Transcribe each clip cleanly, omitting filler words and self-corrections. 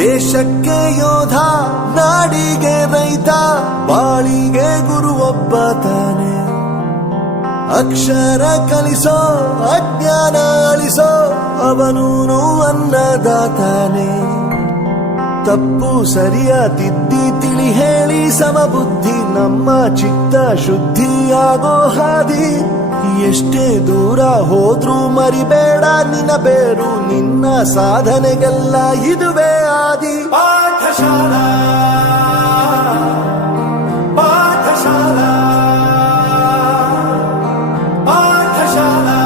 ದೇಶಕ್ಕೆ ಯೋಧ, ನಾಡಿಗೆ ರೈತ, ಬಾಳಿಗೆ ಗುರು ಒಬ್ಬ ತಾನೆ. ಅಕ್ಷರ ಕಲಿಸೋ, ಅಜ್ಞಾನ ಅಳಿಸೋ, ಅವನೂನು ಅನ್ನದಾತಾನೆ. ತಪ್ಪು ಸರಿಯ ತಿದ್ದಿ ತಿಳಿ ಹೇಳಿ ಸಮಬುದ್ಧಿ, ನಮ್ಮ ಚಿತ್ತ ಶುದ್ಧಿಯಾಗೋ ಹಾದಿ. ಎಷ್ಟೇ ದೂರ ಹೋದ್ರೂ ಮರಿಬೇಡ ನಿನ್ನ ಬೇರು, ನಿನ್ನ ಸಾಧನೆಗೆಲ್ಲ ಇದುವೇ ಆದಿ. ಪಾಠಶಾಲಾ ಪಾಠಶಾಲಾ ಪಾಠಶಾಲಾ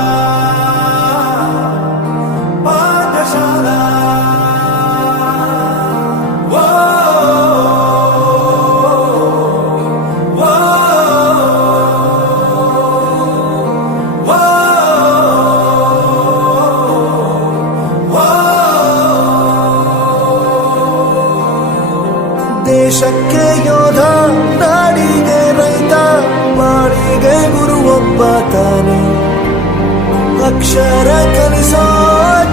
ಪಾಠಶಾಲಾ. ದೇಶಕ್ಕೆ ಯೋಧ, ನಾಡಿಗೆ ರೈತ, ಬಾಳಿಗೆ ಗುರು ಒಬ್ಬ ತಾನೆ. ಅಕ್ಷರ ಕಲಿಸೋ,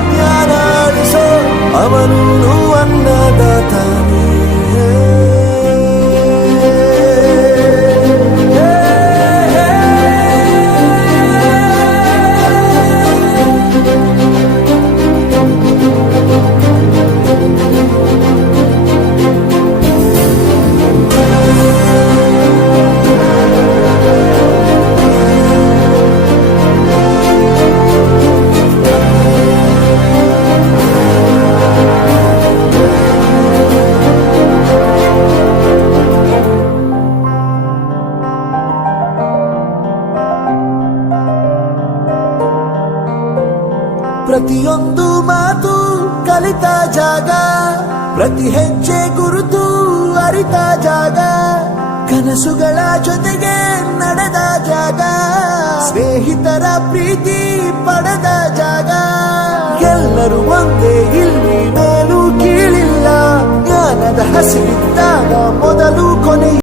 ಜ್ಞಾನ ಅಳಿಸೋ, ಅವನೂನು ಅನ್ನದಾತಾನೆ. ಪ್ರತಿಯೊಂದು ಮಾತು ಕಲಿತ ಜಾಗ, ಪ್ರತಿ ಹೆಜ್ಜೆ ಗುರುತು ಅರಿತ ಜಾಗ, ಕನಸುಗಳ ಜೊತೆಗೆ ನಡೆದ ಜಾಗ, ಸ್ನೇಹಿತರ ಪ್ರೀತಿ ಪಡೆದ ಜಾಗ. ಎಲ್ಲರೂ ಒಂದೇ, ಇಲ್ಲಿ ಮೇಲೂ ಕೀಳಿಲ್ಲ, ಜ್ಞಾನದ ಹಸಿವಿದ್ದಾಗ ಮೊದಲು ಕೊನೆ